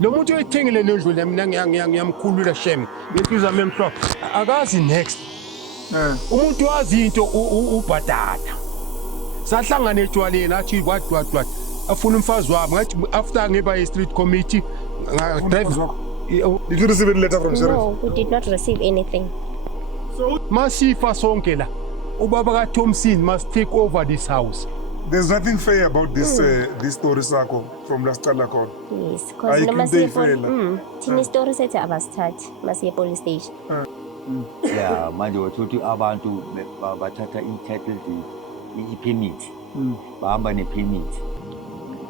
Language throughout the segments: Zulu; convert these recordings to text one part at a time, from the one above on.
lo muntu oyithengile lendlu mina ngiyamkhulula shem ngempilo zami emhlophe akazi next umuntu wazi into ubhatata sahlangana etshwaleni athi what afuna umfazi wami ngathi after ngiba e-street committee Did you receive a letter from sheriff? No, we did not receive anything. masifa sonke la ubaba kaThompson must take over this house. There's nothing fair about this this story Sako from last time. Yes, because no masiye thina story sethu abasithathi masiye police station. Yeah, manje wathuthi abantu bathatha i-title deed i-permit bahamba ne-permit.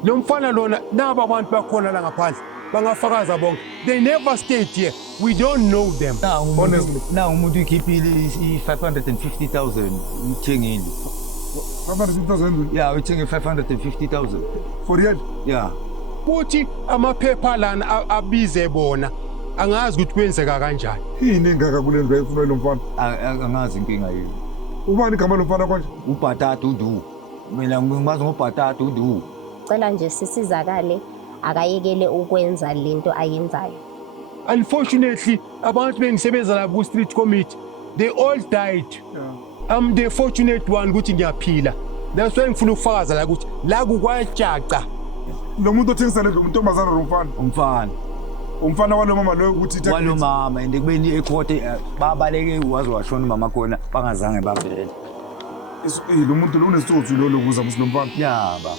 Lo mfana lona naba abantu bakhona la ngaphandle bangafakaza bonke. They never stayed here. We don't know them. Honestly. Now umuntu ikhiphile i-550,000 uthengile. 550,000? Yeah, uthenge 550,000. For real? Yeah. Kuthi amaphepha lana abize bona angazi ukuthi kwenzeka kanjani. Yini engaka kule ndlu ayifuna lo mfana? Angazi inkinga yini. Ubani igama lo mfana kwanje? Ubhatata uDu. Mina ngimazi ngobhatata uDu. Cela nje sisizakale akayekele ukwenza lento ayenzayo. Unfortunately, abantu bengisebenza la ku street committee, they all died. I'm the fortunate one ukuthi ngiyaphila. That's why ngifuna ukufakaza la ukuthi la kukwajaca. Lo muntu othengisa le ntombazana lo mfana. Umfana walo mama lo ukuthi walo mama ende kubeni ecourt babaleke wazi washona mama khona bangazange bavele. Lo muntu lo unesizothu lo lokuza musi lo mfana. Yeah ba.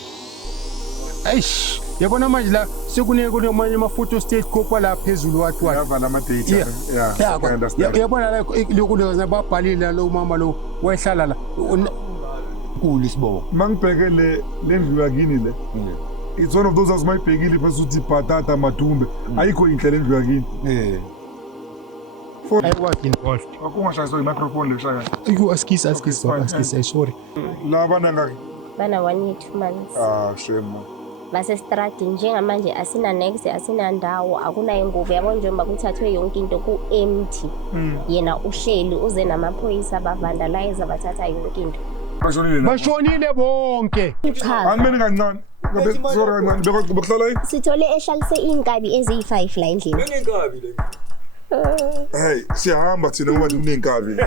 Eish, yabona manje la sekunamanye ama-photo state copy la phezulu wathi yavala ama-data. Yeah, I understand. Yabona la lokhu babhalile lo mama lo wayehlala la Kuli sibo. Mangibheke le ndlu yakini le. It's one of those as mayibhekile phezulu uthi bhatata madumbe ayikho inhle le ndlu yakini. I was involved. Akungashayiswa i-microphone le shaya. You askis sorry. La bana ngaki? Bana 1 year 2 months. Shame. Basestrati njengamanje asina next asina ndawo akunayo ingubo yabo njengoba kuthathwe yonke into ku-empty. Yena uhleli uze namaphoyisa bavandalize bathatha yonke into. Bashonile bonke. Angimeni kancane. Sorry kancane bekuhlala yini? Sithole ehlalise inkabi eziyi5 la endlini. Kunenkabi le. Hey, siyahamba thina ngoba kunenkabi.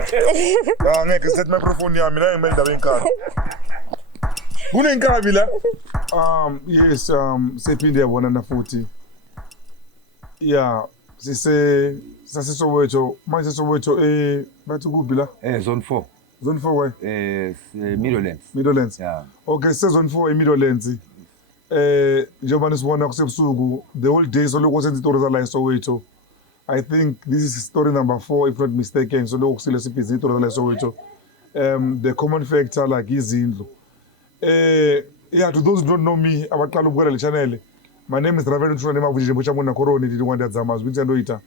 Ngeke set microphone yami la ngimele indaba yenkabi. Kunenkabi la. Yes, sephinde yabonana futhi. Yeah, Soweto, manje Soweto bathi kuphi la? Zone 4. Zone 4 where? Middlelands. Yeah. Okay, Zone 4 eMiddlelands. Njengoba nisibona kusebusuku, the whole day so lokho senza izitori zala eSoweto. I think this is story number 4 if not mistaken. So lokho kusile sibhizi izitori zala eSoweto. The common factor like izindlu. Yeah, to those who don't know me, abaqala ukubukela le channel. My name is Reverend Ntshona Mavuje Mbotshamona Koroni ndi kwanda dzamazi ukuthi ndoita.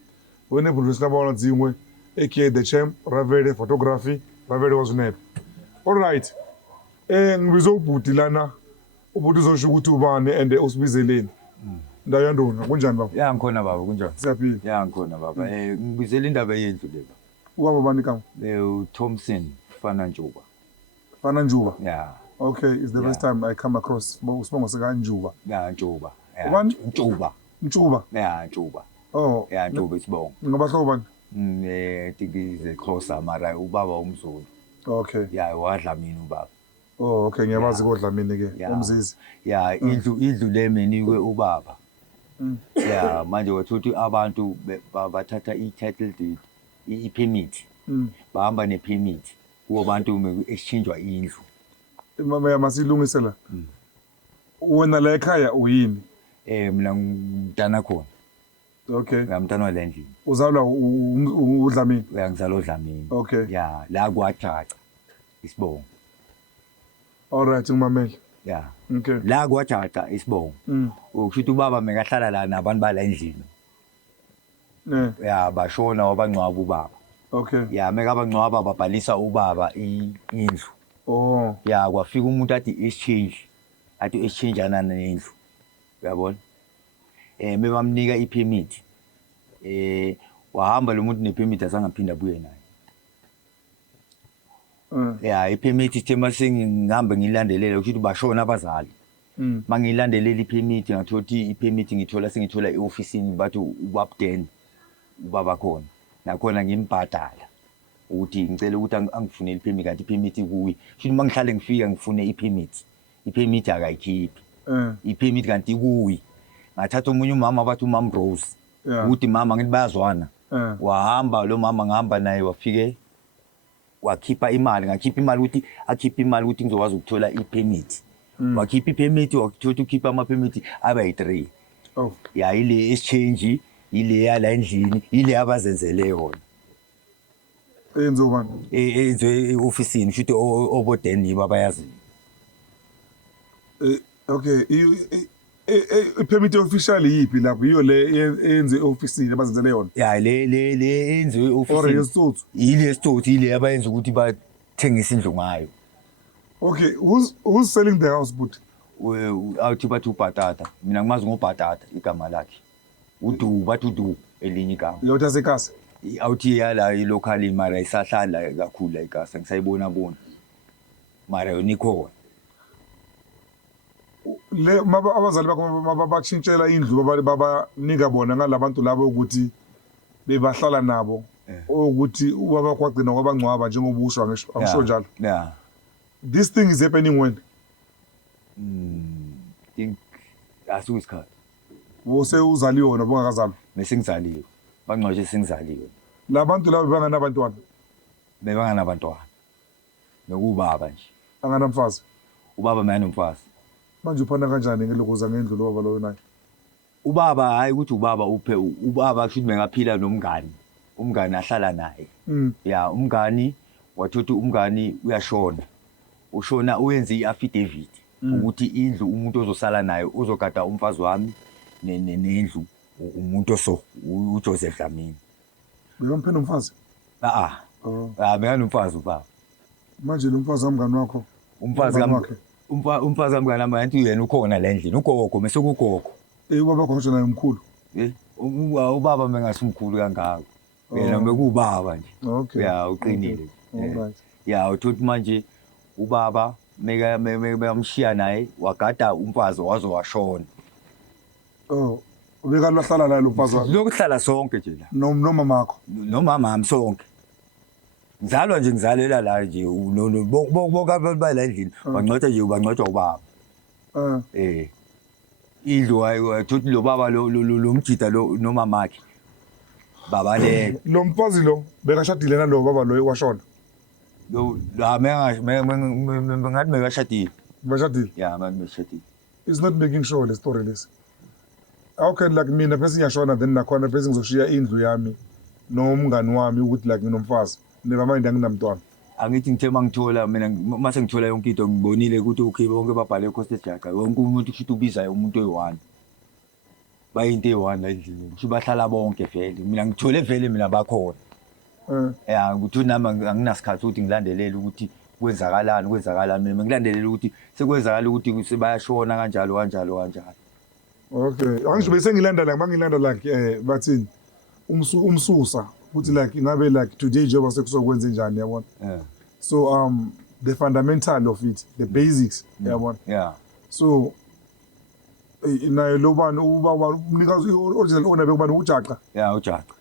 Wena producer nabona dzimwe aka the champ Ravele photography, Ravele wazunepe. All right. Ngibizo ubhuti lana. Ubhuti uzosho ukuthi ubani and usibizeleni. Ndawo yandona kunjani baba? Yeah ngikhona baba kunjani? Siyaphila. Yeah ngikhona baba. Ngibizela indaba yendlu le baba. Ubaba bani kama? Thompson Fana Njuba. Fana Njuba. Yeah. Okay, it's the first time I come across usibongo sika Njuba. Yeah, Njuba. Njuba. Yeah, Njuba. Oh. Yeah, Njuba isibongo. Ngabahlobo bani? Think is closer mara ubaba umzulu. Okay. Yeah, waDlamini ubaba. Oh, okay, ngiyabazi koDlamini ke, umzizi. Yeah, indlu le menikwe ubaba. Yeah, manje wathuthi abantu bathatha i-title deed, i-permit. Bahamba ne-permit. Kuwo bantu exchangewa indlu. Mama yamasilungisela. Wena la ekhaya uyini? Mina ngidana khona. Okay. Ngamntana walendlini. Uzalwa uDlamini. Uyangizala uDlamini. Okay. Yeah, la kwaJaca. Isibongo. All right, ngimamele. Yeah. Okay. La kwaJaca isibongo. Ukusho ubaba mekahlala la nabantu bala endlini. Yeah, bashona wabangcwaba ubaba. Okay. Yeah, mekabangcwaba babhalisa ubaba indlu. Oh. Yeah, kwafika umuntu athi exchange. Athi exchange anana nendlu. Uyabona? Mebamnika i-permit. Wahamba lo muntu ne-permit asangaphinda abuye naye. Yeah, i-permit ithema sengihambe ngilandelele ukuthi bashona abazali. mangilandelela ipermit ngathola ukuthi ipermit ngithola e-ofisini bathi ubabden ubaba khona nakhona ngimbhadala ukuthi ngicela ukuthi angifunele ipermit kanti ipermit kuyi futhi mangihlale ngifika ngifune ipermit akayikhiphi ipermit kanti kuyi ngathatha omunye umama bathi umama Rose ukuthi mama ngithi bayazwana wahamba lo mama ngihamba naye wafike wakhipha imali ngakhipha imali ukuthi akhipha imali ukuthi ngizokwazi ukuthola ipermit wakhipha ipermit wakuthola ukhipha ama-permit aba-3 ya ile exchange ile yala endlini ile abazenzele yona eyenziwe ubani eyenziwe e-ofisini futhi obodeni babayazi okay ipermit official yiphi lapho iyo le eyenziwe e-ofisini abazenzele yona ya le eyenziwe or e-ofisini yesituthu ile esitoti ile abayenza ukuthi bathengise indlu ngayo okay who's selling the house but awuthi bathi ubhatata mina ngimazi ngobhatata igama lakhe bathi udu elinye igama yotha yasekasa awuthi yala i-local mara isahlala kakhulu la igasa ngisayibona mara yona ikhona le abazali bakho batshintshela indlu babanika bona ngalabantu labo ukuthi bebahlala nabo ukuthi ubaba kwagcina kwabangcwaba njengobusho angisho njalo yeah this thing is happening when think asuyisikhathi wose uzaliwe wona bongakazalwa mesingizaliwe bangcwatshe singizaliwe labantu labo banganabantwana bebanganabantwana nokubaba nje anganamfazi ubaba mayanomfazi manje uphana kanjani ngelokuza ngendlu lo baba loyo naye ubaba hayi ukuthi ubaba kusho bengaphila nomngani umngani ahlala naye ya umngani wathothi umngani uyashona ushona uyenze i-affidavit ukuthi indlu umuntu ozosala naye uzogada umfazi wami nendlu umuntu uJoseph Dlamini bekamphela umfazi bekanomfazi ubaba manje lo mfazi wamngani wakho umfazi wamngani wami yanti yena ukhona la endlini ugogo mesekugogo ubaba khona naye umkhulu ubaba mengasimkhulu kangako yena bekubaba nje okay ya uqinile ya uthothi manje ubaba mekamshiya naye wagada umfazi wazo washona ubekalahlala la lo mfazi lokuhlala sonke nje la nomamakho nomama sonke ngizalwa nje ngizalela la nje bonke abantu bala endlini bangcwatshwa ubaba indlu wathothi lo baba lo mjida lo nomamakhe babaleke lo mfazi lo bekashadile nalo baba lo washona la ngathi bekashadile bashadile ya manje beshadile it's not making sure le story lesi how can like mina bese ngiyashona then nakhona bese ngizoshiya indlu yami nomngani wami ukuthi like nginomfazi never mind anginamntwana angithi ngithe mangithola mina mase ngithola yonke into ngibonile ukuthi okay bonke babhale eCoast Jaga wonke umuntu kusho ubiza umuntu oyi1 bayinto eyi1 la endlini kusho bahlala bonke vele mina ngithole vele mina bakhona ya ukuthi nami anginasikhathi ukuthi ngilandelele ukuthi kwenzakalani mina ngilandelele ukuthi sekwenzakala ukuthi sebayashona kanjalo okay angisho bese ngilanda la mangilanda like bathini umsusa ukuthi like ngabe like today njengoba sekusokwenza njani yabona so the fundamental of it the basics yabona so naye lo bani ubaba umnikazi original owner bekubani uJaqa uJaqa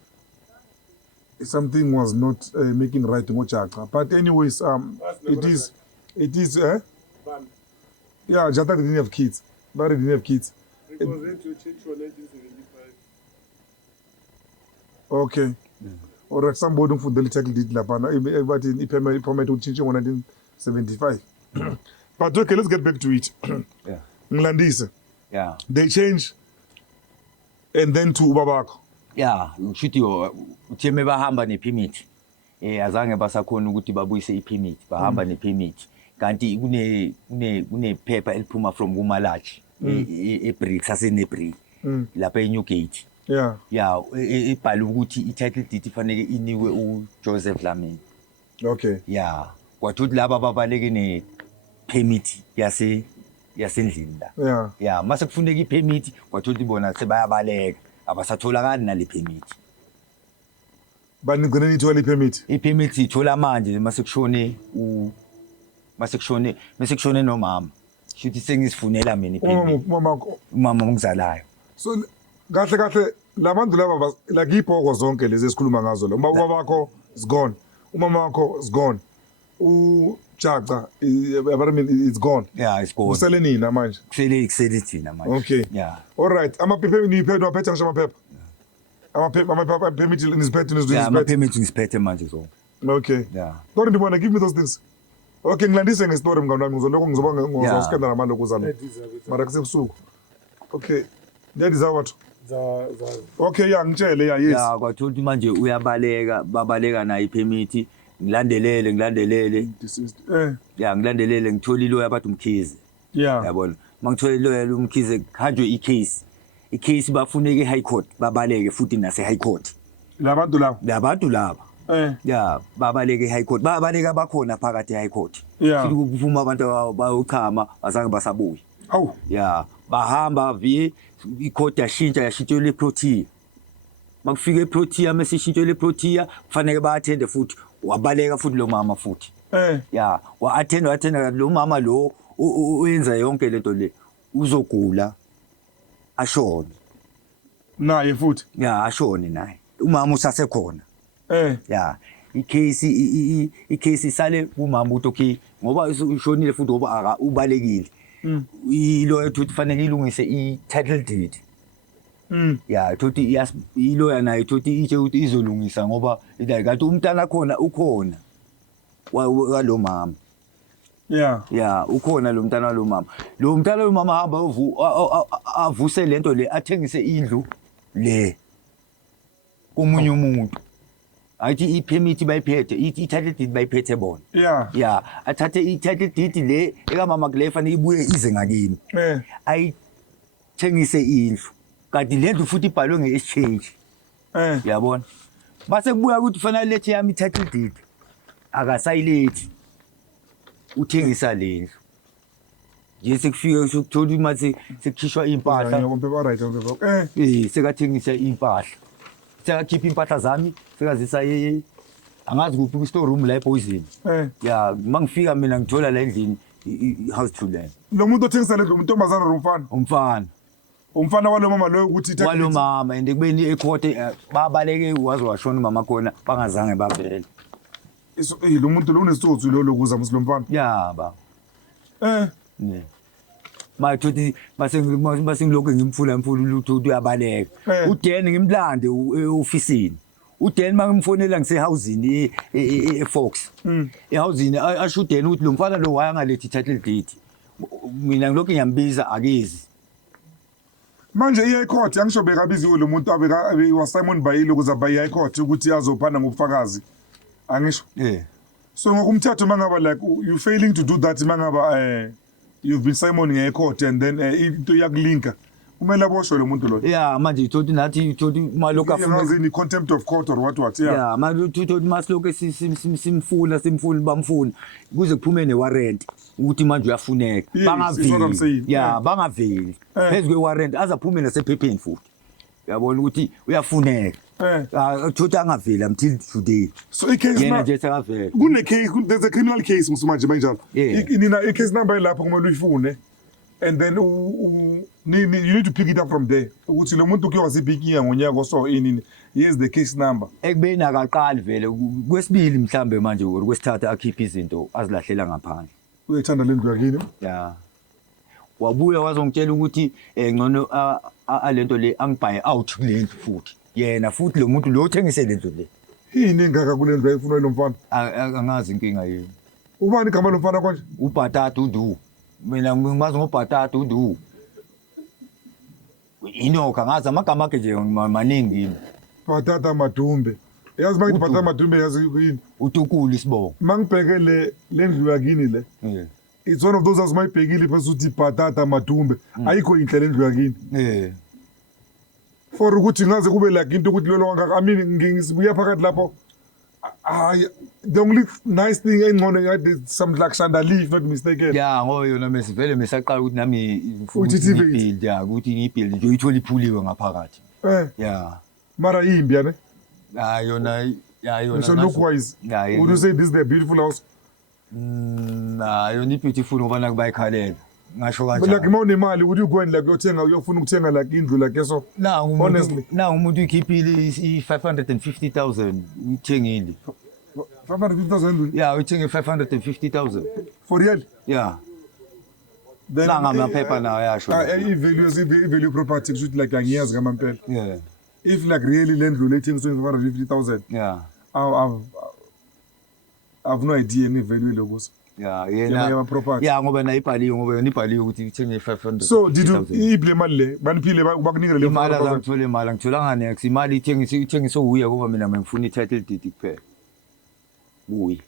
something was not making right ngoJaqa but anyways it is yeah Jaqa didn't have kids but didn't have kids because it changed for 1975 okay or somebody ufundele title deed lapha bathi ipermit uchintshe ngo1975 but okay let's get back to it ngilandise they change and then to ubabakho ushuthi utheme bahamba nepermit azange basakhona ukuthi babuyise ipermit bahamba nepermit kanti kunephepha eliphuma from kuMalachi eBricks aseneBrick lapha eNewgate ibhale ukuthi i-title deed ifanele inikwe uJoseph Dlamini okay kwathuthi laba babaleke ne-permit yasendlini la mase kufuneka i-permit kwathuthi bona sebayabaleka abasatholakali nale permit banigcine nithola i-permit ithola manje mase kushone nomama shuthi sengisifunela mina iphemiti Mamakho. umama ongizalayo. So kahle labantu laba like ibhoko zonke lezi esikhuluma ngazo lo. Ubaba wakho is gone. Umama wakho is gone. Ujaca it's gone. Yeah, it's gone. Usele nina manje. Kusele thina manje. Okay. Yeah. All right. Amaphepha niphethe waphethe ngisho amaphepha. Amaphepha permit niziphethe Yeah, niziphethe. ama-permit ngisiphethe manje so. Okay. Yeah. Kodwa ndibona give me those things. Okay, ngilandise ngestory mngani wami ngizoloko ngizoba ngizoskenda namanje lokuzana. Mara kusebusuku. Okay. Ndiyadiza what? Okay, yeah, ngitshele yeah, yes. Yeah, kwathuthi manje uyabaleka babaleka nayo iphemiti ngilandelele yeah ngilandelele ngithola iloya bathi umkhize Yeah. yabona mangithola iloya umkhize khanjwe i-case bafuneke e-high court babaleke futhi nase-high court Labantu laba. labantu laba yeah babaleke e-high court babaleka bakhona phakathi e-high court Yeah. futhi kuphuma abantu bayochama azange basabuye Awu. yeah bahamba via i-court yashintshelwe eProtea makufika eProtea mesishintshwe eProtea kufanele ba-attende futhi wabaleka futhi lo mama futhi yeah wa-attenda lo mama lo uyenza yonke lento le uzogula ashone Naye futhi. yeah ashone naye umama usasekhona yeah i-case isale kumama ukuthi okay ngoba ushonile futhi ngoba ubalekile iloya futhi fanele ilungise i-title deed yeah futhi iloya nayo futhi itshe ukuthi izolungisa ngoba like umntana khona ukhona walo mama yeah ukhona lo mntana lo mntana lo mama hamba avuse lento le athengise indlu le komunye umuntu ayithi i-permit bayiphethe i-title deed bayiphethe bona yeah athathe i-title deed le ekamama kule fanele ibuye ize ngakini ayithengise indlu kanti le ndlu futhi ibhalwe nge-exchange yabona base kubuya ukuthi fanele lethe yami i-title deed akasayilethi uthengisa le ndlu nje sekufike sokuthola imali sekukhishwa impahla sekathengisa impahla sekakhipha impahla zami sekazisa angazi kuphi ku-store room la ePoison yeah mangifika mina ngithola la endlini i-house to land lo muntu othengisa le ndlu untombazana or umfana walo mama lo ukuthi walo mama and kubeni ecourt babaleke waze washona umama khona bangazange bavele lo muntu lo unesizothu lo lokuza musi lo mfana yeah ba ne mathuthi basengilokho ngimfula lutho uyabaleka uDen ngimlande eofisini uDen mangimfonela ngisehousing eFox ehousing asho uDen ukuthi lo mfana lo wayangalethi title deed mina ngilokho ngiyambiza akezi manje i-court angisho bekabiziwe lo muntu wa Simon Bayile ukuze abaye i-court ukuthi azophana ngobufakazi angisho so ngokumthetho mangaba like you failing to do that mangaba you've been Simon nge-court and then into yakulinka kumele aboshwe lo muntu lo yeah manje ithothi nathi ithothi maloko afuna contempt of court or what yeah manje uthothi masiloko simfuna bamfuna kuze kuphume ne-warrant ukuthi manje uyafuneka bangaveli yeah bangaveli phezu kwe-warrant azaphume nasephepheni futhi uyabona ukuthi uyafuneka thothi angaveli until today so i-case yena nje sekavela case there's a criminal case manje manjalo nina i-case number lapho kumele uyifune and then you need to pick it up from there ukuthi lo muntu uke wasibhikiya ngonyaka so inini here's the case number ekubeni akaqali vele kwesibili mhlambe manje kwesithathu akhipha izinto azilahlela ngaphandle uyayithanda le ndlu yakini yeah wabuya wazongitshela ukuthi ngcono alento le angibuy out kule ndlu futhi yena futhi lo muntu lo uthengise le ndlu le yini engaka kule ndlu ayifuna lo mfana angazi inkinga yini ubani igama lo mfana konje uBhatata uDu mina ngimazi ngoBhatata uDu Inoka ngazi amagama akhe nje maningi Bhatata Madumbe yazi bakithi Bhatata Madumbe yazi yini uTukulu Sibongo mangibheke le ndlu yakini le it's one of those as mayibhekile phela uthi Bhatata Madumbe ayikho inhle le ndlu yakini for ukuthi ngaze kube like into ukuthi lelo wangaka I mean ngisibuya phakathi lapho the only nice thing engcono ngathi some like chandelier if not mistaken yeah ngoyo nami sivele mesaqala ukuthi nami ubuild yeah ukuthi ngibuild nje uyithola iphuliwe ngaphakathi yeah mara yimbi yane yona so look wise would you say this is the beautiful house yona beautiful ngoba nakbayikhalela ngasho But like kanjani uma unemali would you go and like uyofuna ukuthenga like indlu like so honestly umuntu ikhiphile i-550,000 uyithengile 550,000 ya uyithenge 550,000 for real ya then nanga amaphepha nawo yasho i-value property kushuthi like angiyazi ngamampela yeah if like really lendlu lethengiswe 550,000 yeah I've no idea any value lokuso ya yama property ya ngoba nayibhaliwe ngoba yona ibhaliwe ukuthi ithenge 500 so did you ible mali le baniphile bakunikele le imali azangithola imali angitholanga nex imali ithengiswe uya ngoba mina ngifuna i-title deed kuphela buyi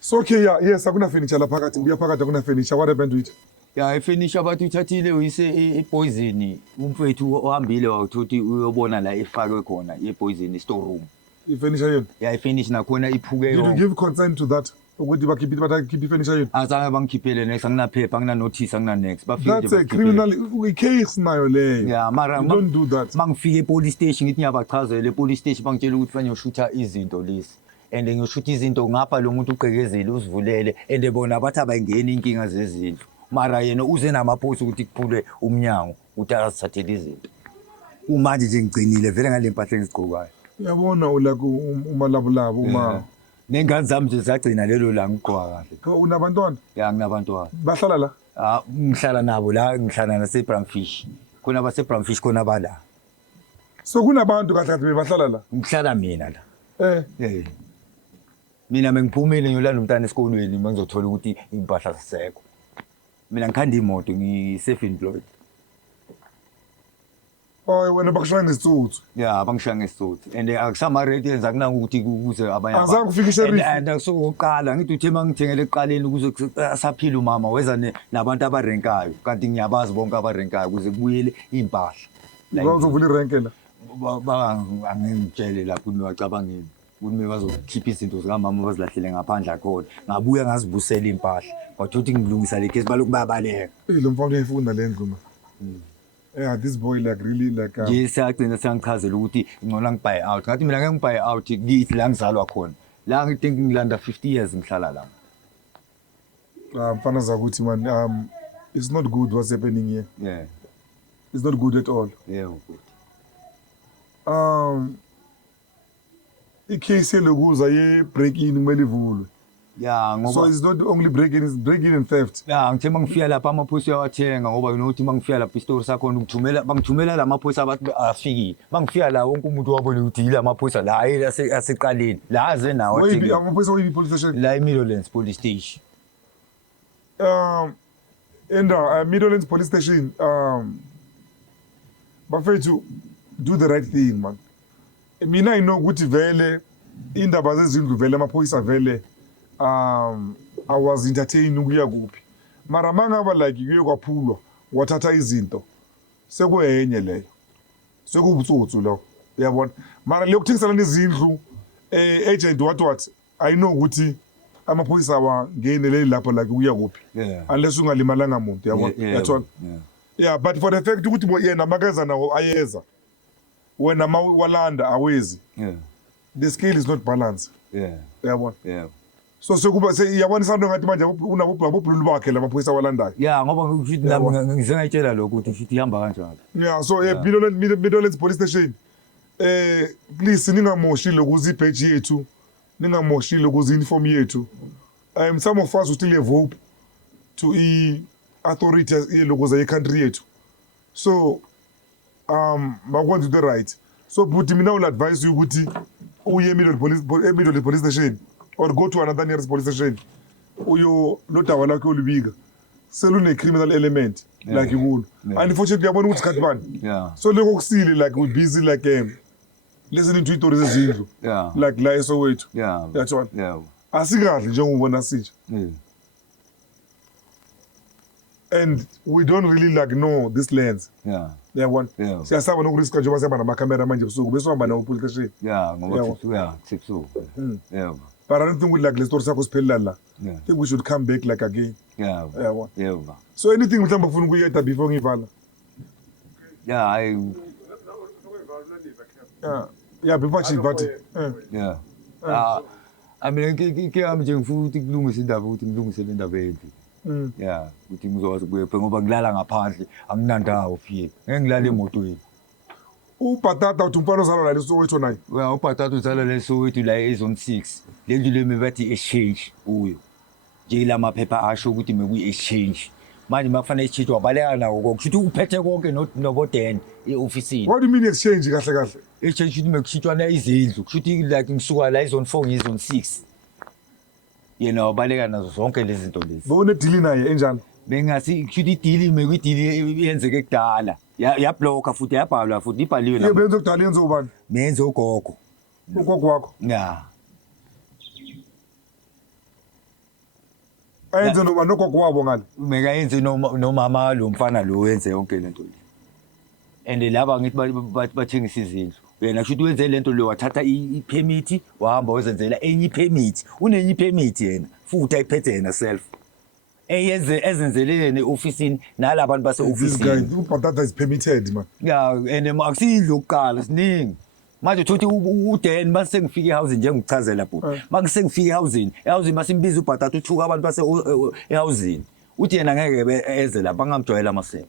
so okay yeah yes akuna furniture la phakathi ngiya phakathi akuna furniture what happened to it ya ifinish abathi uthathile uyise epoison umfethu ohambile wawuthothi uyobona la efakwe khona epoison store room i-furniture yona ya ifinish nakhona iphuke did you yonke give consent to that ukuthi bakhiphe i-furniture yona azange bangikhiphele next anginaphepha angina-notice angina-next that's a criminal case nayo leyo ya mara you don't do that mangifike e-police station ngithi ngiyabachazela e-police station bangitshela ukuthi fanele ushutha izinto lezi and ngiyoshutha izinto ngapha lo muntu ugqekezile uzivulele and bona bathi abayingeni inkinga zezindlu mara yena uze namaphoyisa ukuthi kuphule umnyango ukuthi azithathele izinto umanje nje ngigcinile vele ngale mpahla engizigqokayo uyabona ulake umalabulabo uma nengane zami nje zagcina lelo la ngigqoka kahle unabantwana ya nginabantwana bahlala la ngihlala nabo la ngihlala nase-Bramfish khona base-Bramfish khona abala so kunabantu kahle kahle bahlala la ngihlala mina la mina mengiphumile ngiyolanda umntana esikolweni mangizothola ukuthi impahla zisekho mina ngikhanda imoto ngi-self employed wena bakushaya ngesitsuthu ya abangishaya ngesizothu and akusamarate yenza kunanga ukuthi kuze abanye azange ufike isheriff and akusokuqala ngithi uthe mangithengele ekuqaleni ukuze asaphila umama weza nabantu abarenkayo kanti ngiyabazi bonke abarenkayo ukuze kubuyele impahla uzovula irenke la angingitshele lapho niwacabangeni ukuthi bazokhipha izinto zikamama bazilahlele ngaphandle khona ngabuya ngazibusela impahla kwathothi ngilungisa le case balokhu bayabaleka lo mfana uyayifunda le ndlu ma yeah this boy like really like nje siyagcina siyangichazela ukuthi ngcono ngibuy out ngathi mina ngeke ngibuy out ngithi la ngizalwa khona la ngithink ngilanda 50 years ngihlala la mfana zakuthi man it's not good what's happening here yeah it's not good at all yeah good i-case lokuza ye-break in kumele ivulwe ya ngoba so it's not only break in, it's break in and theft ya ngithe mangifika lapha amaphoyisa uyawathenga ngoba unothi mangifika lapha isitori sakhona bangithumela la maphoyisa abathi afikile mangifika la wonke umuntu wabona ukuthi yila maphoyisa la aseqaleni la aze nawo amaphoyisa police station la eMidlands police station Midlands police station bafethu do the right thing man mina I know ukuthi vele indaba zezindlu vele amaphoyisa vele I was entertaining ukuya kuphi mara mangaba like kuye kwaphulwa wathatha izinto sekuyenye leyo sekubutsotsi lo uyabona mara leyo kuthengisana nezindlu agent what I know ukuthi amaphoyisa awangeneleli lapho like ukuya kuphi unless ungalimalanga umuntu uyabona yathola yeah but for the fact ukuthi yena makeza nawo ayeza wena walanda awezi the scale is not balanced uyabona so sekuba yabona santo ngathi manje unabobhulu bakhe lamaphoyisa walandayo ya ngoba ngithi nami ngize ngayitshela lokho ukuthi futhi ihamba kanjalo yeah so Midlands police station please ningamoshi lokuzi page yethu ningamoshi lokuzi uniform yethu some of us still have hope to authorities lokuza ye-country yethu so bakwenza into right so but mina will advise you ukuthi uye eMidlands police station or go to another nearest police station uyo lodaba lakho olubika selune-criminal element like ikulo unfortunately yabona ukuthi khathi bani so lokho kusile like we busy like listen into itori zezindlu like la eSoweto yatshona asikahle njengobona sitsha and we don't really like know this lands yabona siyasaba nokuriska njengoba sihamba namakhamera manje busuku besohamba nawo police station ngoba sebusuku but I don't think like le story sakho siphelela la I think we should come back like again so anything mhlawumbe ufuna ukuyeda before ngivala before chivathi I mean ke nje ngifuna ukuthi kulungise indaba ukuthi ngilungise le ndaba yendlu ya ukuthi ngizokwazi ukuyephi ngoba ngilala ngaphandle anginandawo phi ngeke ngilale emotweni. Ubhatata uthi umfana ozalwa la eSoweto naye. Ubhatata uzalwa la eSoweto la ezone 6 le ndlu lemi bathi exchange uyo nje la maphepha asho ukuthi mekuyi exchange manje makufanele exchange wabaleka nawo konke ukuthi uphethe konke noboden eofisini. What do you mean exchange kahle kahle? Exchange ukuthi mekushintshwana izindlu kushuthi like ngisuka la ezone 4 ngizone 6 yena wabaleka nazo zonke lezi zinto lezi. Bone deal naye enjani? Bengasi kushuthi idili mekuyidili yenzeke kudala yabloka futhi yabhalwa futhi ibhaliwe la. Benzo kudala yenze ubani? Menze ugogo. Ugogo wakho? Ya. Ayenze noba nogogo wabo ngale. Meka yenze nomama lo mfana lo wenze yonke lento le. And laba ngithi bathengisa izindlu. Wena kushuthi wenze lento le wathatha ipermit wahamba wezenzela enye ipermit. Unenye ipermit yena futhi ayiphethe yena self. Ezenzelene ofisini nalabantu base ofisini. This guy ubhatata is permitted man. Yeah, and akusidlo ukuqala siningi. Manje uthothi uDen mase ngifika ehousing nje ngichazela bhuti. Mase ngifika ehousing masimbiza ubhatata uthuka abantu base ehousing. Uthi yena ngeke eze lapha bangamjoyela amaseko.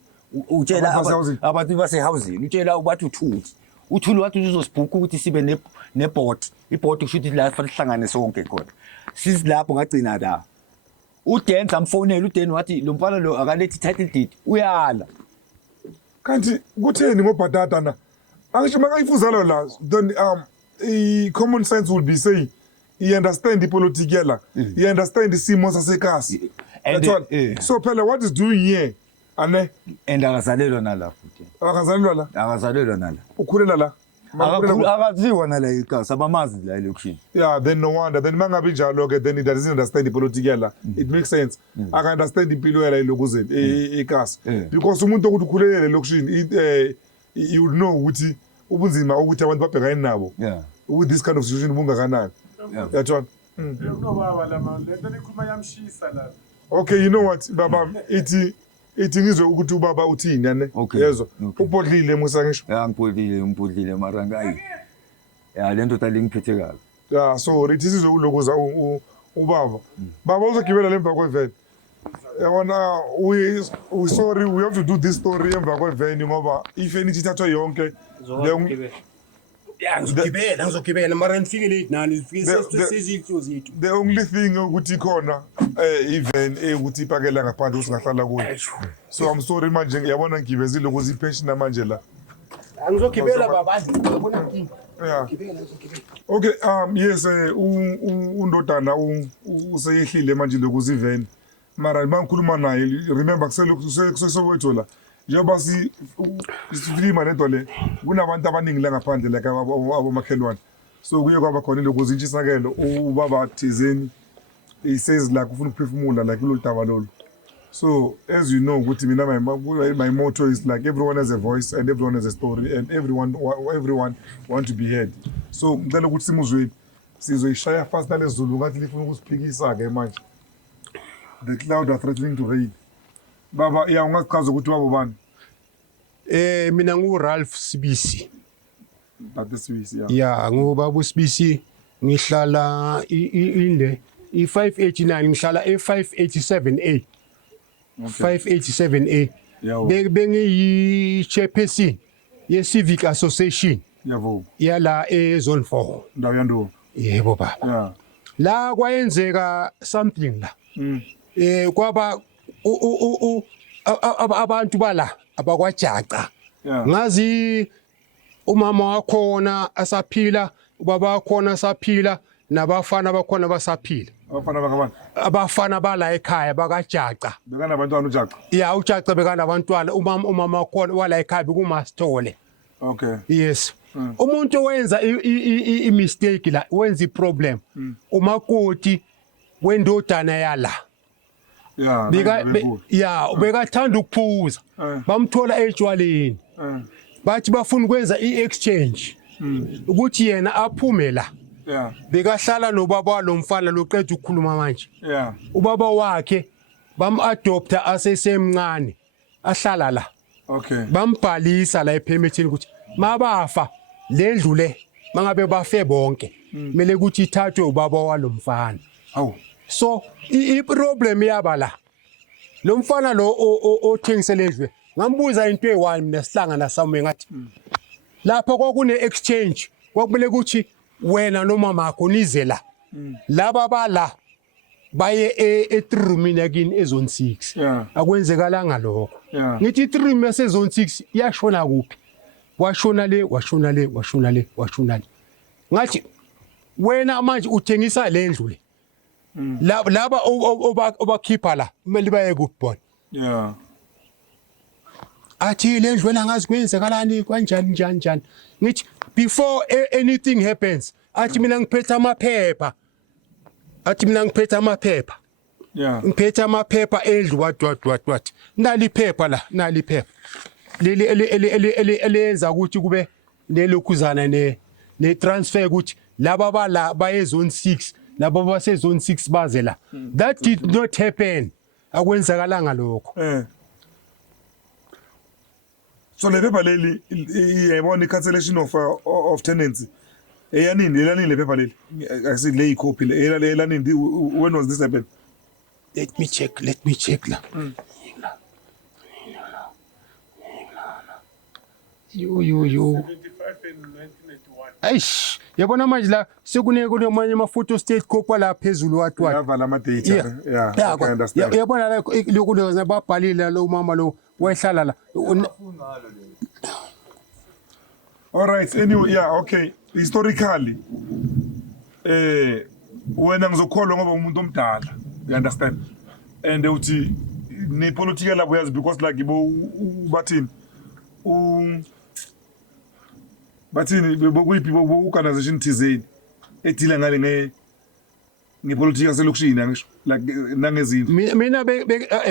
Utshela abantu base housing utshela ubathi uthuthi. Uthuli wathi uzosibhuka ukuthi sibe neboard. Iboard kushuthi la fanele sihlangane sonke khona. Sizilapho ngagcina la. uDen samfonela uDen wathi lo mfana lo akalethi title deed uyala. Kanti kutheni ngobhatata na? Angisho makayifuza lo la then common sense would be say he understand the politics yela. He understand the simo sasekhasi. That's all. So phela what is doing here? Ane akazalelwa nala futhi. Akazalelwa la? Akazalelwa nala. Ukhulela la? Akaziwa nala ikhasi abamazi la elokushini. Yeah, then no wonder. Then mangabe njalo ke then he doesn't understand the politics yela. It makes sense. Aka understand impilo yela ilokuze ekhasi. Because umuntu ukuthi ukhulelele elokushini you would know ukuthi ubunzima ukuthi abantu babhekane nabo. Yeah. With this kind of situation bungakanani. Yatshona. Okay, you know what baba ithi ngizwe ukuthi ubaba uthini yane yezwa ubhodlile musa ngisho. Yeah, ngibhodlile mara ngayi. Yeah, lento tali ngiphethe kabi. Yeah, so ithi sizwe ulokuza ubaba. Baba uzogibela lemva kweveni. Yabona we sorry we have to do this story emva kweveni ngoba if any ithathwa yonke ngizogibela mara nifike late nani nifike sezithu zethu. The only thing ukuthi khona even ukuthi ipakela ngaphandle usingahlala kuyo. So I'm sorry manje yabona ngibezile ukuthi ipension manje la. Angizogibela baba ngibona inkinga. Yeah. Okay, yes undodana useyehlile manje lokuza iveni. Mara mangikhuluma naye remember kuseSoweto la. Njengoba sifilima lento le kunabantu abaningi la ngaphandle like abomakhelwane. So kuye kwaba khona lokuza intshisakelo ubaba thizeni he says like ufuna ukuphefumula like kulolu daba lolu. So as you know ukuthi mina my motto is like everyone has a voice and everyone has a story and everyone want to be heard. So ngicela ukuthi simuzweni sizoyishaya fast nalezulu ngathi lifuna ukusiphikisa ke manje. The clouds are threatening to rain. Baba ungachaza ukuthi wabo bani? Mina nguRalph Sibisi. Baba Sibisi ya. Yeah, ngubaba uSibisi ngihlala inde i589 ngihlala e587A. 587A. Bengiyi chairperson ye Civic Association. Yabo. Yala ezone 4. Ndawo yando. Yebo baba. Yeah. La kwayenzeka something la. Kwaba abantu bala abakwajaca. Ngazi umama wakhona asaphila, ubaba wakhona asaphila, nabafana bakhona basaphila. Abafana bakabani? Abafana bala ekhaya bakajaca. Bekana abantwana ujaca. Yeah, ujaca bekana abantwana umama wakhona wala ekhaya bekuMastole. Okay. Yes. Umuntu wenza I mistake la, wenza iproblem. Umakoti wendodana yala. Yeah, bekathanda ukuphuza. Bamthola ejwaleni. Bathi bafuna ukwenza iexchange. Ukuthi yena aphume la. Yeah. Bekahlala nobaba lo mfana loqeda ukukhuluma manje. Yeah. Ubaba wakhe bam-adopta asesemncane. Ahlala la. Okay. Bambhalisa la epermitini ukuthi mabafa lendlu le mangabe bafe bonke. Mele ukuthi ithathwe ubaba walomfana. Awu. So iproblem yaba la lo mfana lo othengiselezwe ngambuza into eyi1 mina sihlangana sami ngathi lapha kwakune exchange kwakumele ukuthi wena noma makho nize la laba bala baye e3 room yakini ezone 6 akwenzekalanga lokho ngithi 3 room yasezone 6 iyashona kuphi washona le ngathi wena manje uthengisa le ndlu le laba obakhipha la kumele baye kuphi bona athi le ndlu wena ngazi kwenzekalani kanjani ngithi before anything happens athi mina ngiphethe amaphepha ngiphethe amaphepha endlu what nali iphepha la nali iphepha leli elenza ukuthi kube nelokhuzana ne transfer ukuthi laba bala baye zone 6 laba base zone 6 baze la that did not happen akwenzakalanga lokho so le phepha leli iyayibona i-cancellation of tenancy eyanini le phepha leli asi le icopy le elanini when was this happened? let me check la yo 75 and 1981. Aish yabona manje la sekune manje ama photo state copy la phezulu wathi yavala ama data I understand yabona la lokho babhalile lo mama lo wayehlala la all right anyway okay historically wena ngizokholwa ngoba umuntu omdala you understand and uthi ne political labo yazi because like bathini bokuyiphi organization thizeni edila ngale ngepolitiki yaselokishini angisho like nangezindlu mina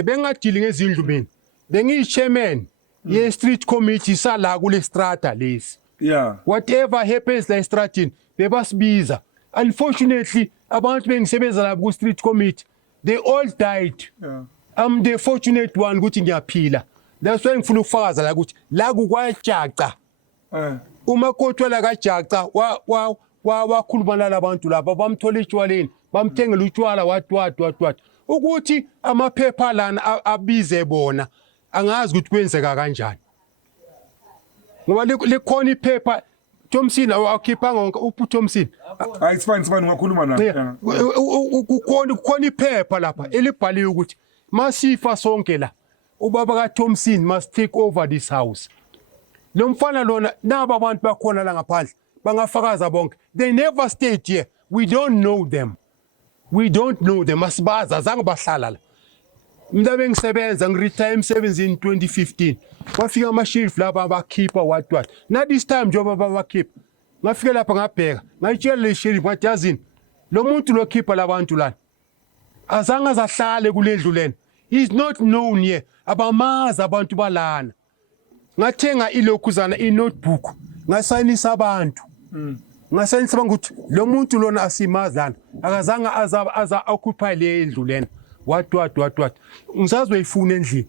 bengadili ngezindlu mina bengiyi-chairman ye-street committee sala kule strata lesi whatever happens la estratini bebasibiza unfortunately abantu bengisebenza lapho ku-street committee they all died I'm the fortunate one ukuthi ngiyaphila that's why ngifuna ukufakaza la ukuthi la kukwajaca umakoti la kajaca wakhuluma nalabantu lapha bamthola etshwaleni bamthengela utshwala what ukuthi amaphepha lana abize bona angazi ukuthi kwenzeka kanjani ngoba likhona iphepha Thompson awakhiphanga wonke uPuthomson it's fine ngakhuluma naye kukhona iphepha lapha elibhaliwe ukuthi masifa sonke la ubaba kaThompson must take over this house lo mfana lona naba abantu bakhona la ngaphandle bangafakaza bonke they never stayed here we don't know them asibaza zange bahlala la mina bengisebenza ngiretire emsebenzini in 2015 kwafika ama-sheriff laba abakhipha what na this time njengoba babakhipha ngafika lapha ngabheka ngayitshela le sheriff ngathi yazini lo muntu lokhipha labantu lana azange azahlale kule ndlu lena he's not known here abamazi abantu balana ngathenga ilokhuzana i-notebook ngasayinisa abantu ukuthi lo muntu lona asimazi lana akazange aza occupy le ndlu lena what ngisazi uyifuna endlini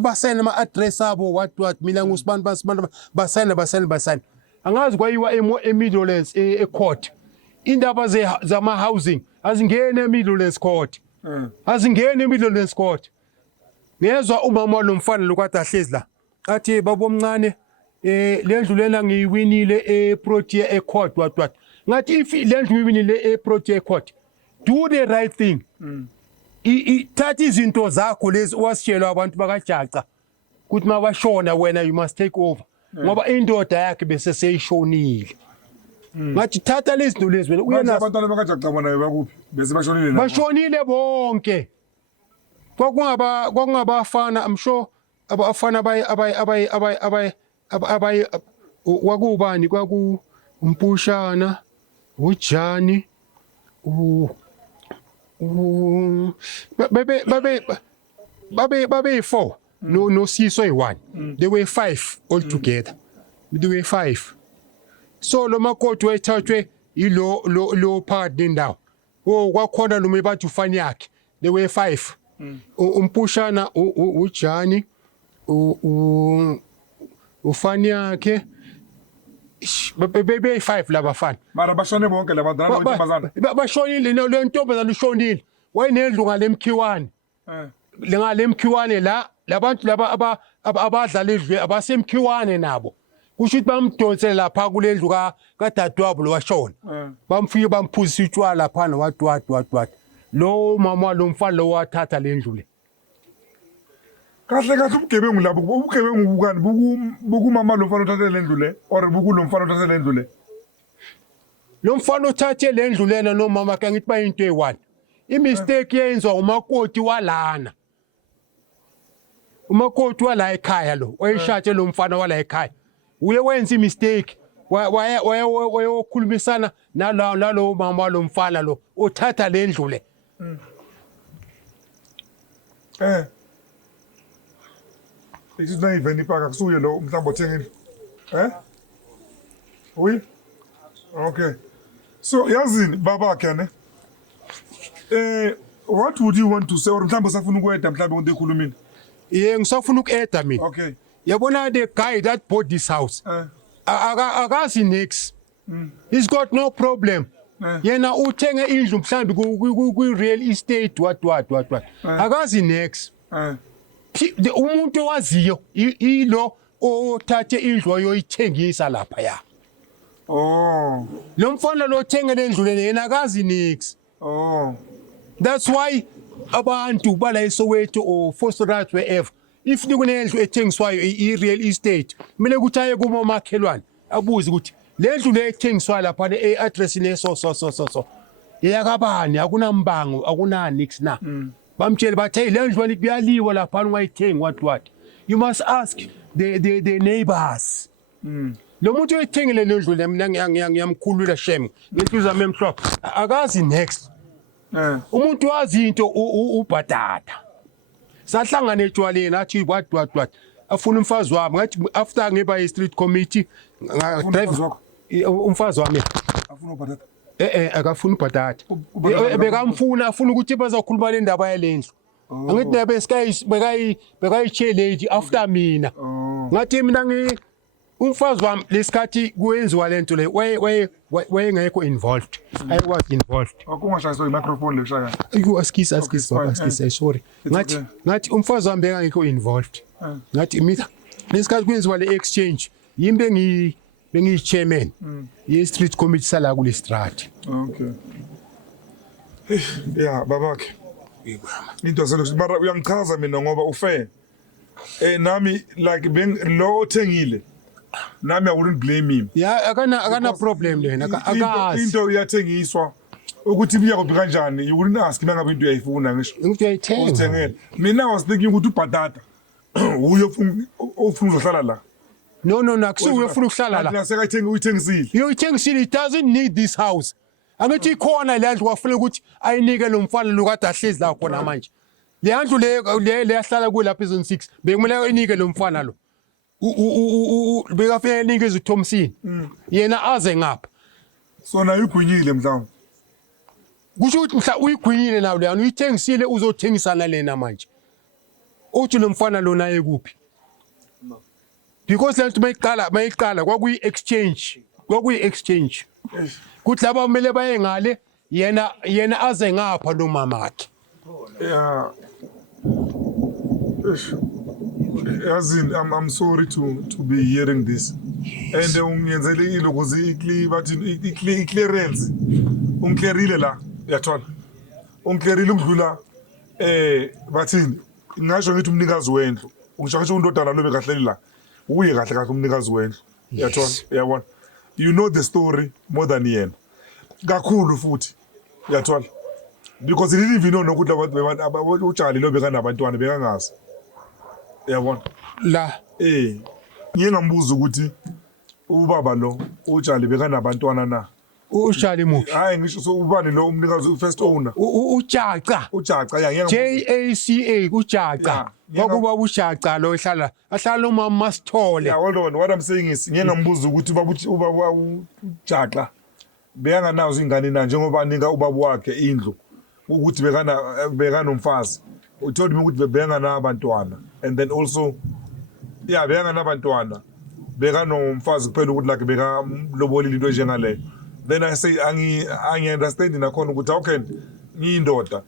basayina ama-address abo what mina ngusibani basayina angazi kwayiwa e-Middlelands e-court indaba zama-housing azingeni e-Middlelands court ngezwa umama lo mfana lo kade ahlezi la athi baba omncane le ndlu lena ngiyiwinile e-Protea e-court what ngathi if le ndlu uyiwinile e-Protea e-court do the right thing thatha izinto zakho lezi wasitshelwa abantu bakajaca ukuthi mabashona wena you must take over ngoba indoda yakhe bese seyishonile ngathi thatha lezi zinto lezi wena uyena abantwana bakajaca bona bakuphi bese bashonile bonke kwakungabafana I'm sure abafana abayi wakubani kwaku umpushana uJani babe 4 no Siso yi1 they were 5 all together they were 5 so lo makoti wayethathwe lo phakathi nendawo kwakhona lo mebathi ufani yakhe they were 5 umpushana uJani ufani yakhe bebe 5 labafana mara bashone bonke labantu bashonile le ntombazana ushonile wayinendlu ngale mkhiwane lengalemkhiwane la labantu laba abadlala idlu abasemkhiwane nabo kusho ukuthi bamdonsele lapha kulendlu kadadewabo lo washona bamfike bamphuzisa utshwala lapha nowadwadwadwad lo mama lo mfana lo wathatha lendlu le kahle kahle ubugebengu lapho ubugebengu bukani bukumama lo mfana uthathe lendlu le or bukulo mfana uthathe lendlu le lo mfana uthathe lendlu lena nomama ke ngithi bayinto eyi-1 imistake yenziwa umakoti walana umakoti wala ekhaya lo wayeshatshe lo mfana wala ekhaya uye wenza imistake wayekhulumisana nalo mama lo mfana lo uthatha lendlu le Ithi na iveni paka kusuye lo mhlawumbe othengile uyi okay so yazini babakhe ne what would you want to say or mhlawumbe usafuna ukweda mhlawumbe into ekhulumile ngisafuna uku-eda mina okay yabona the guy that bought this house akazi nix he's got no problem yena uthenge indlu mhlambi kwi-real estate what akazi nix umuntu owaziyo ilo othathe indlu ayoyithengisa lapha ya lo mfana lo othenga le ndlu lena yena akazi nix that's why abantu bala eSoweto or Vosloorus wherever if nikunendlu ethengiswayo i-real estate kumele ukuthi aye kumomakhelwane abuze ukuthi le ndlu le ethengiswayo lapha e-address so eyakabani akunambango akunanix na bamtshele bathi hey le ndlu kuyaliwa lapha ungayithengi what you must ask the neighbors lo muntu oyithengile le ndlu le mina ngiyamkhulula shem ngenhliziyo yami emhlophe akazi next umuntu wazi into ubhatata sahlangana etshwaleni athi what afuna umfazi wami ngathi after ngiba e-street committee umfazi wami afuna ubhatata akafuna ubhatata bekamfuna afuna ukuthi bazokhuluma le ndaba yalendlu angithi nabe bekayitshele after mina ngathi mina umfazi wami lesikhathi kuyenziwa lento le wayengekho involved I was involved akungashayiswa i-microphone le shaya askisi sorry ngathi umfazi wami bekangekho involved ngathi mina lesikhathi kuyenziwa le exchange yimi bengiyi-chairman ye-street committee sala kule strat okay ya babakhe into aselokuthi mara uyangichaza mina ngoba ufair nami like lo othengile nami I wouldn't blame him akana problem lena akazi into iyathengiswa ukuthi buyakuphi kanjani you wouldn't ask mina ngabe into uyayifuna ngisho ukuthi uyayithenga uthengele mina I was thinking ukuthi ubhatata uyo ufuna uzohlala la no akusuke ufuna ukuhlala la nasekayithenga uyithengisile uyithengisile it doesn't need this house angithi ikhona le ndlu kwafuna ukuthi ayinike lo mfana lo kade ahlezi la khona manje le ndlu le yahlala kulapha ezone 6 bekumele ayinike lo mfana lo bekafike enikeza uThomson yena aze ngapha sona uyigwinyile mhlawumbe kusho ukuthi mhla uyigwinyile nawo le uyithengisile uzothengisana lena manje uthi lo mfana lona yekuphi because lento mayiqala kwakuyi-exchange kuthi laba kumele baye ngale yena aze ngapha lo mamakhe yazini I'm sorry to be hearing this and ungiyenzelekile ukuze i-clearance ungiclearile la uyathola ungiclearile ukudlula bathini ngisho ngithi umnikazi wendlu ngisho undodana lo bekahleli la uye kahle umnikazi wendlu uyathola uyabona you know the story more than yena kakhulu futhi uyathola because he didn't even know ukuthi utshali lo bekanabantwana bekangazi uyabona la ngiye ngambuza ukuthi ubaba lo utshali bekanabantwana na ushali muphi hayi ngisho so ubani lo umnikazi first owner ujaca ya JACA ujaca kwakuba ujaca lo ahlala umama Masithole hold on what I'm saying is ngiye ngambuza ukuthi ubaba ujaca bekanganazo ingane na njengoba anika ubaba wakhe indlu ukuthi bekanomfazi u told me ukuthi bekanabantwana and then also bekanabantwana bekanomfazi kuphela ukuthi like bekamlobolile into njengale then I say angi understand nakhona ukuthi how can ngiyindoda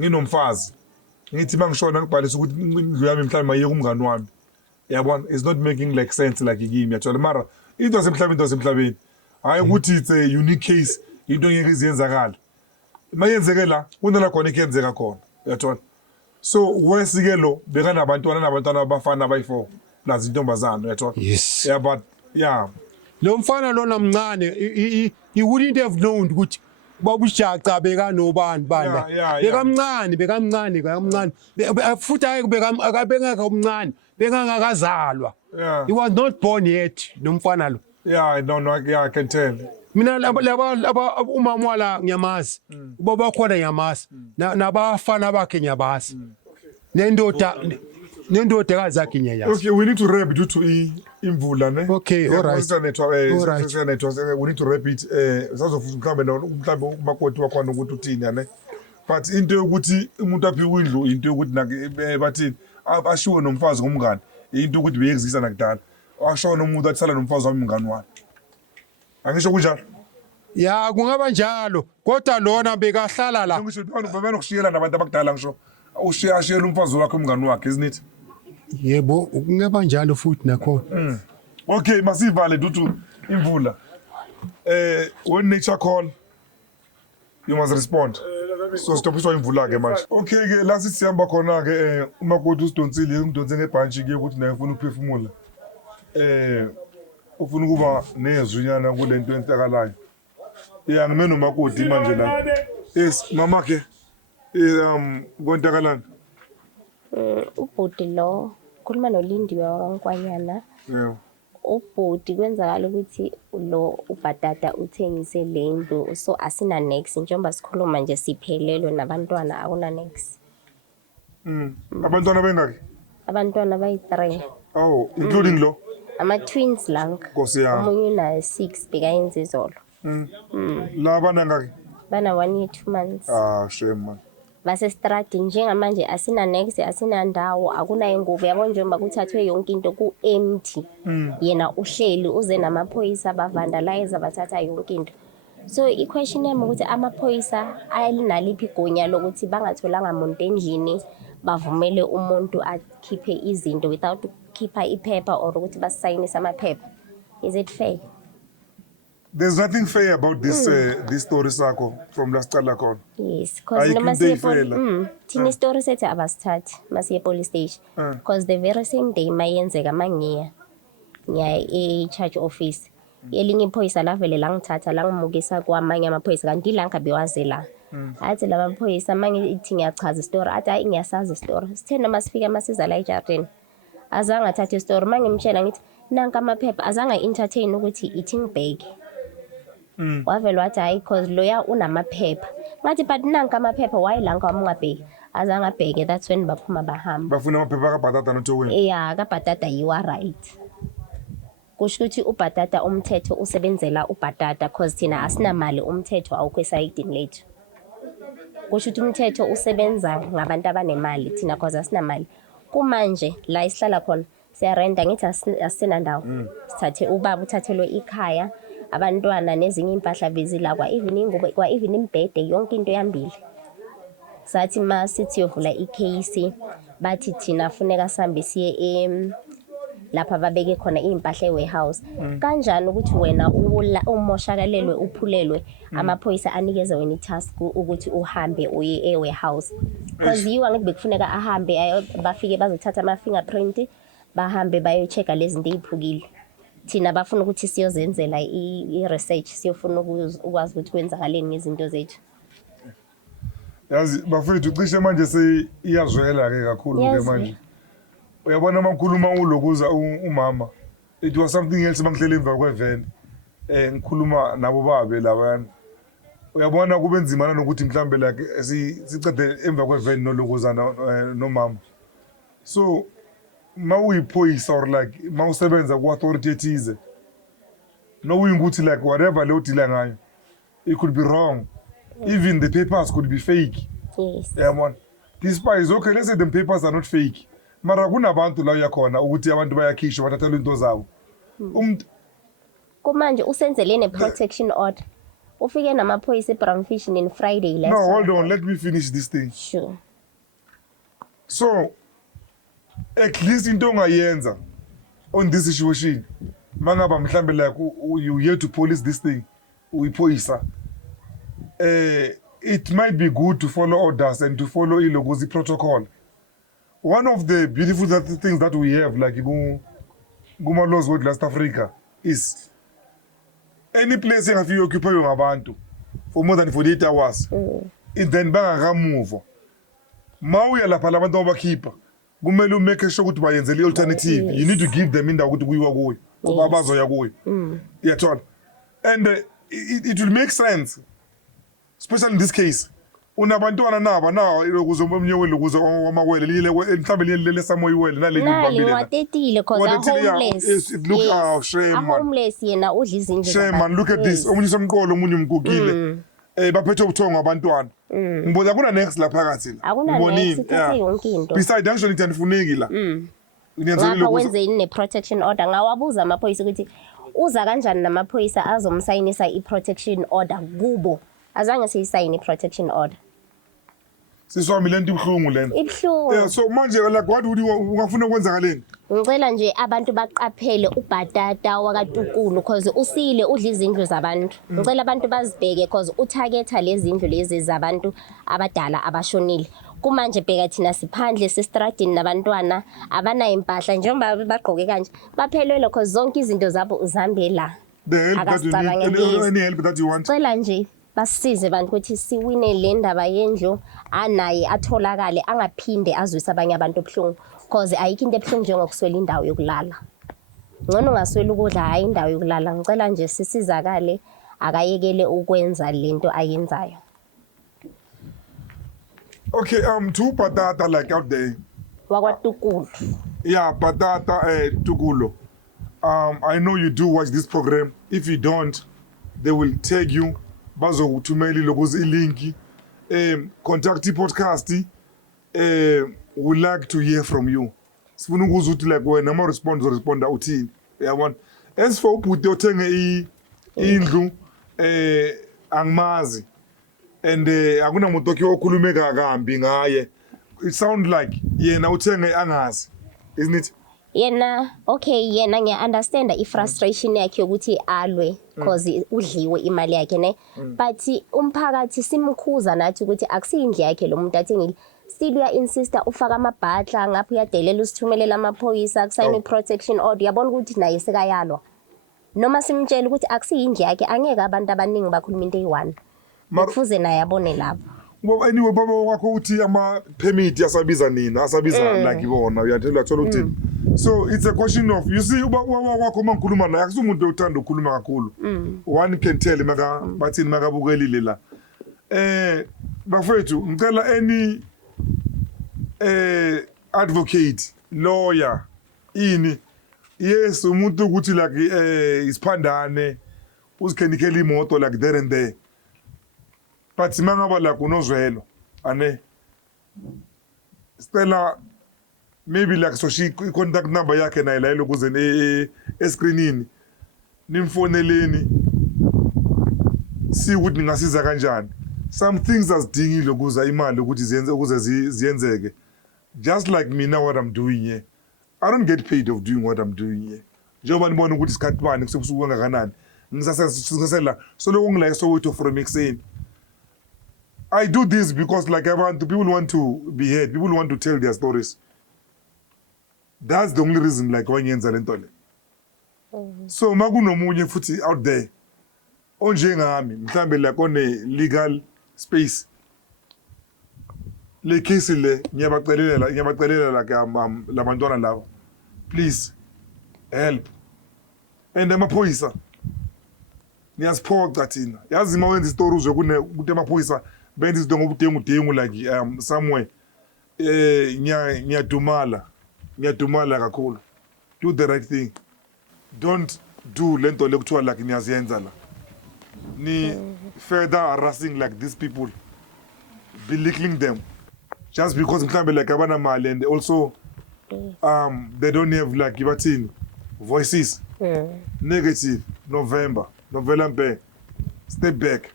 nginomfazi ngithi mangishona ngibhalisa ukuthi indlu yami mhlawumbe mayike umngani wami yabona it's not making like sense like kimi yathola mara into yasemhlabeni hayi ukuthi it's a unique case into ngeke iziyenzakala mayenzeke la kunala khona ikenzeka khona yathola so wesike lo nabantu abafana abayi4 nazi intombazana yathola Yes. yeah but yeah Lo mfana lona mncane he wouldn't have known ukuthi babujaca bekanobani bana. Bekamncane. Futhi akabengaka umncane, bengakazalwa. Yeah. He was not born yet lo mfana lo. yeah I can tell Mina laba umama wala ngiyamazi. Ubaba khona ngiyamazi. Nabafana bakhe ngiyabazi. Nendodakazi yakhe ngiyayazi. okay we need to wrap due to imvula ne Okay, all right. We need to wrap it sazofuthi mhlambe umakoti wakhona ukuthi uthini ne but into yokuthi umuntu aphiwe indlu into yokuthi bathini ashiwe nomfazi ngomngane into ukuthi beyexisa nakudala ashiwe nomuntu atsala nomfazi wami umngane wami angisho kunjalo Ya kungaba njalo kodwa lona bekahlala la. ngisho banokushiyela nabantu abadala ngisho ashiyela umfazi wakhe umngane wakhe isn't it Yebo kungaba njalo futhi nakhona. okay masivale due to imvula when nature call you must respond so stophiswa imvula ke manje okay ke la sithi sihamba khona ke umakoti usidonsile ngidonse ngebhanchi ke ukuthi naye ufuna ukuphefumula ufuna ukuba nezwinyana kule nto entakalayo yeah ngimena umakoti manje la yes mama ke kontakalana Ubhuti lo khuluma noLindiwe wakwaNkwanyana. yeah Ubhuti kwenzakala ukuthi lo ubhatata uthengise lendlu so asina next njengoba sikhuluma nje siphelelwe nabantwana akuna next. abantwana bengaki Abantwana bayi3. oh including lo Ama twins lanka. Nkosi yami. Omunye una 6 bekayenza izolo. la banangaki Bana 1 year 2 months. shame man Base strati njengamanje asina next asina ndawo akuna ingubo yabo njengoba kuthathwe yonke into ku empty. Yena uhleli uze namaphoyisa abavandalize bathatha yonke into. So I question yami ukuthi amaphoyisa ayelinaliphi igunya lokuthi bangatholanga umuntu endlini bavumele umuntu akhiphe izinto without ukukhipha iphepha or ukuthi basayinise amaphepha. Is it fair? there's nothing fair about this this story sakho from last cala khona Yes, because Ayikho noma into siye eyifela. thina story sethi abasithathi masiye police station because the very same day mayenzeka mangiya e-charge office elinye iphoyisa lavele langithatha langimukisa kwamanye amaphoyisa kanti la ngibewaze la athi laba maphoyisa mangithi ngiyachaza istory athi hayi ngiyasazi istory sithe noma sifika masiza la eJardini azange athathe istory mangimtshela ngithi nanka amaphepha azange entertain ukuthi ithi ngibheke wavele wathi hayi because loya unamaphepha ngathi but nanka amaphepha wayilanka wamungabheki azange abheke that's when baphuma bahamba bafuna amaphepha kabhatata nothokweni yeah kabhatata yiwa right kusho ukuthi ubhatata umthetho usebenzela ubhatata because thina asinamali umthetho awukho esayidini lethu kusho ukuthi umthetho usebenza ngabantu abanemali thina because asinamali kumanje la isihlala khona siyarenda ngithi asina ndawo sithathe ubaba uthathelwe ikhaya abantwana nezinye impahla bezila kwa even ingubo kwa even imbhede yonke into yambili sathi masithi yovula icase bathi thina funeka sambe siye lapha babeke khona impahla ewarehouse kanjani ukuthi wena umoshakalelwe uphulelwe amaphoyisa anikeze wena itask ukuthi uhambe uye ewarehouse because yiwa ngithi bekufuneka ahambe bafike bazothatha ama fingerprint bahambe bayochecka lezi zinto eziphukile thina bafuna ukuthi siyozenzela i-research siyofuna ukwazi ukuthi kwenzakaleni ngezinto zethu yazi bafethu ucishe manje seyiyazwela ke kakhulu ke manje uyabona amakhuluma ulokuza umama it was something else bangihlele emva kweveni ngikhuluma nabo babe labana uyabona kube nzima nanokuthi mhlambe like sicede emva kweveni nolokuzana nomama so mawuyiphoyisa or like mawusebenza ku-authority ethize knowing ukuthi like whatever leyo dila ngayo it could be wrong even the papers could be fake yes yabona despite okay let's say the papers are not fake mara kunabantu la uyakhona ukuthi abantu bayakhishwa bathathelwe into zabo kumanje usenzele ne-protection order ufike namaphoyisa eBramfish in Friday last no hold on let me finish this thing sure So at least into ongayenza on this situation mangaba mhlambe like you here to police this thing uyiphoyisa it might be good to follow orders and to follow ilokuzi protocol. One of the beautiful things that we have like kuma laws with West Africa is any place engafike occupy ngabantu for more than 48 hours then bangakamove mawuya lapha labantu abakhipha kumele umake sure ukuthi bayenzele alternative. You need to give them indawo ukuthi kuyiwa kuyo ngoba abazoya kuyo yathola and it will make sense especially in this case unabantwana naba nawo ilokuze omnye wele ukuze wamawele lile mhlambe lile samoyiwele nale nali watetile cause homeless it look shame man homeless yena udla izindlu shame man look at this omunye somqolo omunye umgugile baphethe ubuthongo abantwana ngibona akuna next la phakathi la akuna next thathe yonke into besides actually ngiyanifuneki la ngapha wenze ne protection order ngawabuza amaphoyisa ukuthi uza kanjani namaphoyisa azomsayinisa i-protection order kubo azange siyisayine i-protection order siswami lento ibhlungu lena ibhlungu so manje like what would you ungafuna ukwenzakaleni ngicela nje abantu baqaphele ubhatata wakaTukulu because usile udla izindlu zabantu ngicela abantu bazibheke because utargeta lezi zindlu lezi zabantu abadala abashonile kumanje bheka thina siphandle sestradini nabantwana abana impahla njengoba bagqoke kanje baphelelwe because zonke izinto zabo uzambe la any help that you want ngicela nje basize abantu ukuthi siwine le ndaba yendlu anaye atholakale angaphinde azwisa abanye abantu obuhlungu because ayikho into ebuhlungu njengokuswela indawo yokulala ngcono ungaswela ukudla hayi indawo yokulala ngicela nje sisizakale akayekele ukwenza lento ayenzayo. Okay, two patata like out there wakwaTukulu yeah patata Tukulo I know you do watch this program. If you don't they will tag you bazokuthumela lokuzi ilinki contact podcast would like to hear from you sifuna ukuzwa ukuthi like wena ama responda uthini yabona as for ubhuti othenge indlu angimazi and akunamuntu okhe okhulumeka kambi ngaye it sound like yena uthenge angazi isn't it yena okay yena ngiya-understand i-frustration yakhe yokuthi alwe because udliwe imali yakhe ne but umphakathi simkhuza nathi ukuthi akusiyindlu yakhe lo muntu athengile still uya-insista ufaka amabhatla ngapho uyadelela usithumelela amaphoyisa kusayine i-protection order uyabona ukuthi naye sekayalwa noma simtshela ukuthi akusiyindlu yakhe angeke abantu abaningi bakhuluma into eyi-one kufuze naye abone lapho well anyway baba wakho uthi ama-permit asabiza nina asabiza like ibona uyathola ukuthi so it's a question of you see wakho mangikhuluma naye akusumuntu othanda ukukhuluma kakhulu one can tell bathini makabukelile la bafethu ngicela any advocate lawyer ini yes umuntu ukuthi like isiphandane uzikhenikela imoto like there and there but mangaba la kunozwelo ane Stella maybe like so she contact number yakhe naye la lokuze escreenini nimfoneleni see ukuthi ngasiza kanjani some things azidingile ukuza imali ukuthi ziyenzeke just like mina what I'm doing here I don't get paid of doing what I'm doing here njengoba nibona ukuthi isikhathi bani kusebusuku kangakanani ngisasela so lokho ngila Soweto from ekuseni I do this because like people want to be heard, people want to tell their stories. That's the only reason like wanyenza lento le. So makunomunye futhi out there onjengami mhlambe like on a legal space. Le case le ngiyabacelela like labantwana labo. Please help. And amaphoyisa ngiyasiphoqa thina. Yazi mawenza istory uzwe kuthi amaphoyisa benza izinto ngobudengu like somewhere ngiyadumala kakhulu. Do the right thing. Don't do lento lekuthiwa like niyaziyenza la. Ni further harassing like these people, belittling them just because mhlambe like abana mali and also they don't have like ibathini voices. Negative November mpe step back.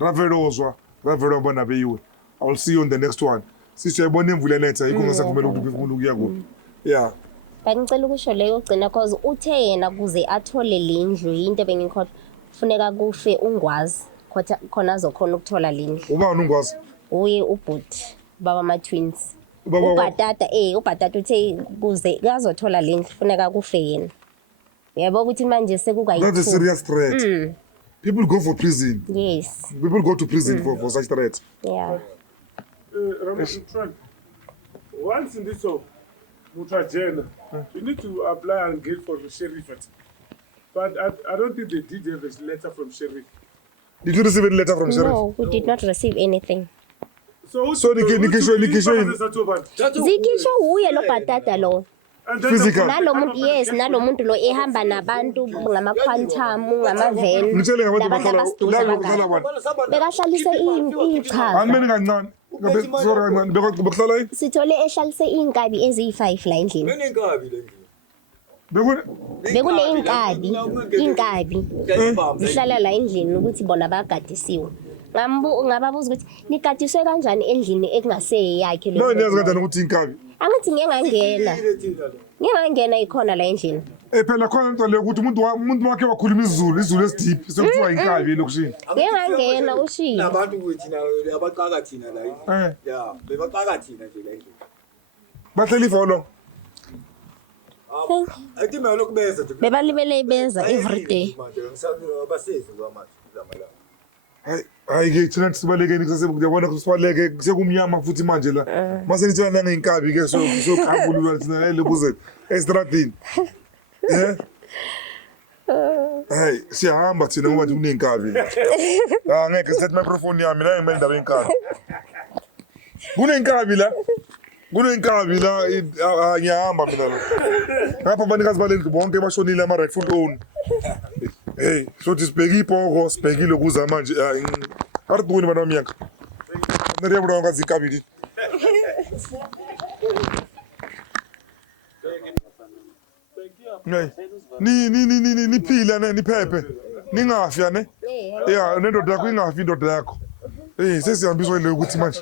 Raverozwa bona beyiwe. I'll see you on the next one. sisiyayibona imvula enetha yikho ngasavumela ukuthi ufuna ukuya kuyo. Yeah. Bengicela ukusho leyo gcina cause uthe yena kuze athole lendlu into bengikhohle kufuneka kufe ungwazi khona azokhona ukuthola lendlu. Ubani ungwazi? Uye ubhuti baba ama twins. Ubaba- Ubhatata uthe kuze azothola lendlu kufuneka kufe yena. Yabo ukuthi manje sekuka That's a serious threat. People go for prison. Yes. People go to prison for such threats. Yeah. Ramaphosa, once in this Mutajena, you need to apply and get for the sheriff. But I don't think they did have a letter from sheriff. Did you receive any letter from sheriff? No, we did not receive anything. So nikisho Zikisho uye lo bhatata lo. physical. Nalo muntu lo ehamba nabantu ngama quantum ngama-van. Ngitshele ngabantu Nabantu abasiduze bahlala abangaka. abantu. Bekahlalise ichaza. Animeni kancane. Sorry kancane. Bekuhlala yini? Sithole ehlalise iy'nkabi eziyi-5 la endlini. Bekune iy'nkabi zihlala la endlini ukuthi bona bagadisiwe. Ngababuza ukuthi nigadiswe kanjani endlini ekungaseyakhe No, niyazi kanjani ukuthi inkabi? Angithi ngiyangangena ikhona la endlini. Phela khona into leyo ukuthi umuntu wakhe wakhuluma isiZulu esidiphi sekuthiwa inkabi elokushini. Ngiyangangena ushilo. Nabantu kuthina abaqaka thina la. Yeah, bebaqaka thina nje la endlini. Bahleli ifolo. Ayithi mina lokubeza nje. Bebalibele ibeza every day. Manje ngisabasizi kwamanje zamalanga. Hayi ke thina sibalekeni kusasebuyabona kusibaleke sekumnyama futhi manje la. Mase ngitshela nangeinkabi ke so qabulula thina lebuze estradini. Hey, siyahamba thina ngoba kunenkabi. Ngeke set microphone yami la ngimele indaba yenkabi. Kunenkabi la. Ngiyahamba mina la. Ngapha abanikazi balendlu bonke bashonile ama rightful own. Hey, so sibheke ibhoko, sibhekile kuza manje. Aribuni bana miyanga. Niriyabura ngazi inkabi. Niphila niphephe. Ningafi ne? Yeah, nendoda yakho ingafi indoda yakho. Sesihambiswa ile ukuthi manje.